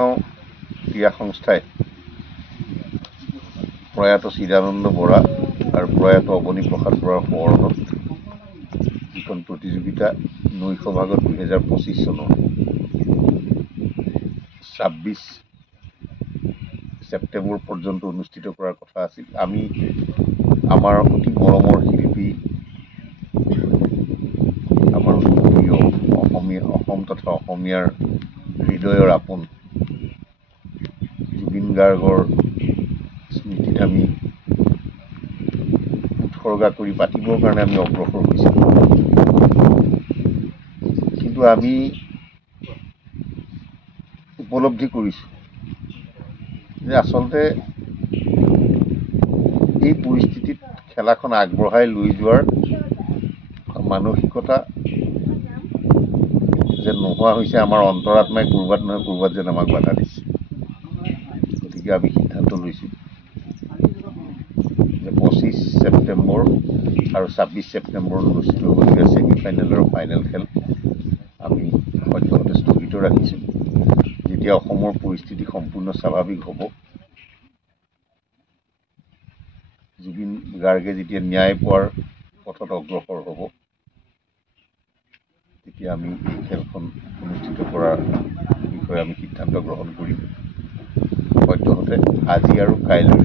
ক্ৰীড়া সংস্থাই প্ৰয়াত চিদানন্দ বৰা আৰু প্ৰয়াত অৱনী প্ৰসাদ বৰাৰ সোঁৱৰণত যিখন প্ৰতিযোগিতা নৈশ ভাগত 2025 চনৰ 26 ছেপ্টেম্বৰ পৰ্যন্ত অনুষ্ঠিত কৰাৰ কথা আছিল। আমি আমাৰ অতি মৰমৰ শিল্পী, আমাৰ প্ৰিয় অসম তথা অসমীয়াৰ হৃদয়ৰ আপোন জুবিন গাৰ্গৰ স্মৃতিত আমি উৎসৰ্গা কৰি পাতিবৰ কাৰণে আমি অগ্ৰসৰ হৈছিলোঁ। কিন্তু আমি উপলব্ধি কৰিছোঁ যে আচলতে এই পৰিস্থিতিত খেলাখন আগবঢ়াই লৈ যোৱাৰ মানসিকতা যেন নোহোৱা হৈছে। আমাৰ অন্তৰাত্মাই ক'ৰবাত নহয় ক'ৰবাত যেন আমাক বাধা দিছে। গতিকে আমি সিদ্ধান্ত লৈছোঁ যে 25 ছেপ্টেম্বৰ আৰু 26 ছেপ্টেম্বৰত অনুষ্ঠিত হ'বলগীয়া ছেমিফাইনেল আৰু ফাইনেল খেল আমি সদ্যহতে স্থগিত ৰাখিছোঁ। যেতিয়া অসমৰ পৰিস্থিতি সম্পূৰ্ণ স্বাভাৱিক হ'ব, জুবিন গাৰ্গে যেতিয়া ন্যায় পোৱাৰ পথত অগ্ৰসৰ হ'ব, তেতিয়া আমি এই খেলখন অনুষ্ঠিত কৰাৰ বিষয়ে আমি সিদ্ধান্ত গ্ৰহণ কৰিম। সদ্যহতে আজি আৰু কাইলৈ